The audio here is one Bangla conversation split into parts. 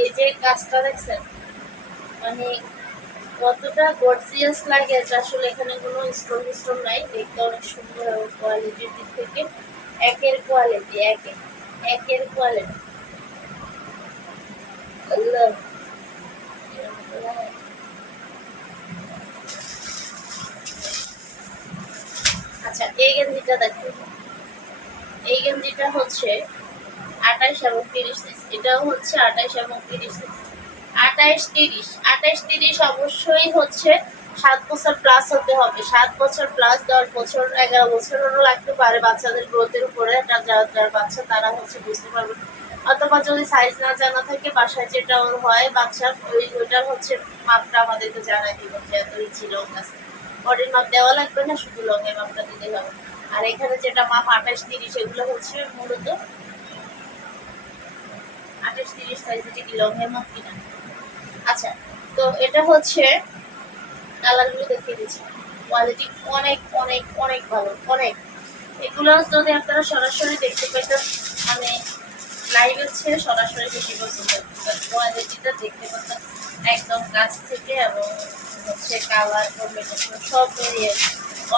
এই যে কাজটা দেখছেন, মানে কতটা গর্জিয়াস লাগে, এটা আসলে এখানে কোনো স্টোন স্টোন নাই, দেখতে অনেক সুন্দর এবং কোয়ালিটির দিক থেকে একের কোয়ালিটি, একের কোয়ালিটি। আল্লাহ, আচ্ছা এই গেঞ্জিটা দেখো, এই গেঞ্জিটা হচ্ছে 28 এবং 30 সাইজ, এটাও হচ্ছে 28 এবং 30 সাইজ। 28 30 অবশ্যই হচ্ছে 7 বছর প্লাস হতে হবে, 7 বছর প্লাস, 10 বছর 11 বছরেরও লাগতে পারে বাচ্চাদের গ্রোথের উপরে, যার বাচ্চা তারা হচ্ছে বুঝতে পারবে। অথবা যদি সাইজ না জানা থাকে, বাসায় যেটা ওর হয় বাচ্চার, ওইটার হচ্ছে মাপটা আমাদেরকে জানাই দিব যে এত ইঞ্চি লং আছে। বডির মাপ দেওয়া লাগবে না, শুধু লং এর মাপটা দিতে হবে। আর এখানে যেটা মাপ 28 30, এগুলো হচ্ছে মূলত 28 30 সাইজ, এটা কি লং এর মাপ কিনা। আচ্ছা, তো এটা হচ্ছে কালারগুলো দেখিয়ে দিচ্ছি, কোয়ালিটি অনেক অনেক অনেক ভালো, অনেক। এগুলো যদি আপনারা সরাসরি দেখতে পেতেন, মানে লাইভের চেয়ে সরাসরি বেশি পছন্দ, কোয়ালিটিটা দেখতে পেতেন একদম কাছ থেকে, এবং হচ্ছে কালার কম্বিনেশন সব মিলিয়ে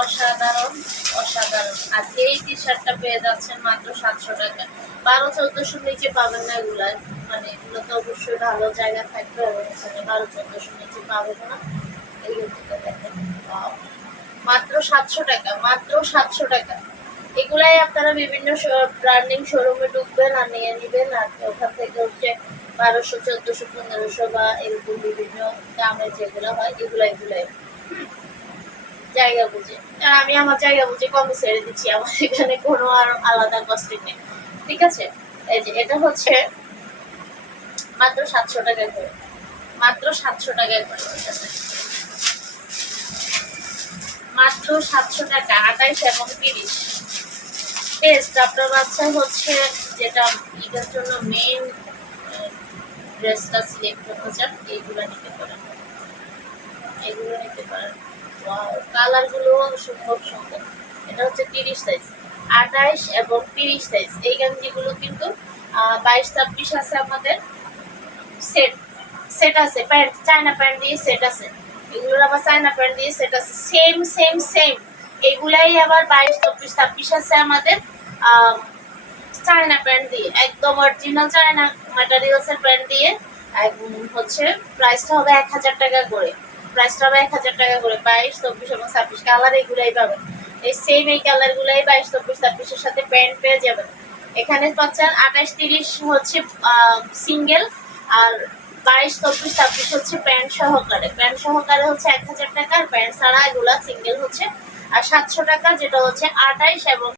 অসাধারণ, অসাধারণ। আর এই টি শার্টটা পেয়ে যাচ্ছেন মাত্র 700 টাকা। 1200-1400 নিচে পাবেন না এগুলা, মানে এগুলো তো অবশ্যই ভালো জায়গা থাকবে, এবং এখানে 1200-1400 নিচে পাবেন না। এই গেঞ্জিটা দেখেন, মাত্র 700 টাকা, মাত্র 700 টাকা। এগুলাই আপনারা বিভিন্ন ব্র্যান্ডিং শোরুমে ঢুকবেন আর নিয়ে নিবেন, আর ওখান থেকে হচ্ছে 1200 1400 1500 বা এরকম বিভিন্ন দামের যেগুলো হয়, এগুলাই জায়গা বুঝে। আর আমি আমার জায়গা বুঝে কমে ছেড়ে দিচ্ছি, আমার এখানে কোনো আর আলাদা কস্টিং নেই, ঠিক আছে। এই যে এটা হচ্ছে মাত্র 700 টাকায় করে, মাত্র 700 টাকায় করে, মাত্র 700 টাকা। 28 এবং 30 টেস্ট। আপনার বাচ্চা হচ্ছে যেটা এটার জন্য মেইন ড্রেসটা সিলেক্ট করতে চান, এইগুলো নিতে পারেন, এগুলো নিতে পারেন। কালারগুলো খুব সুন্দর। এটা হচ্ছে 30 সাইজ, 28 এবং 30 সাইজ। এই গেঞ্জিগুলো কিন্তু 22-26 আছে আমাদের, সেট সেট আছে, প্যান্ট চায়না প্যান্ট দিয়ে সেট আছে, এগুলোর আবার চায়না প্যান্ট দিয়ে সেট আছে, সেম সেম সেম। এগুলাই আবার 22-24-26 আছে আমাদের চায়না প্যান্ট দিয়ে, একদম অরিজিনাল চায়না ম্যাটেরিয়ালসের প্যান্ট দিয়ে। হচ্ছে প্রাইসটা হবে 1000 টাকা করে, প্রাইসটা হবে 1000 টাকা করে। 22-24 এবং 26 কালার এগুলাই পাবেন, এই সেম এই কালারগুলাই 22-24-26 এর সাথে প্যান্ট পেয়ে যাবেন। এখানে পাচ্ছেন 28-30 হচ্ছে সিঙ্গেল, আর 22-24-26 হচ্ছে প্যান্ট সহকারে। প্যান্ট সহকারে হচ্ছে 1000 টাকা, আর প্যান্ট ছাড়া এগুলা সিঙ্গেল হচ্ছে আর 700 টাকা, যেটা হচ্ছে 28 এবং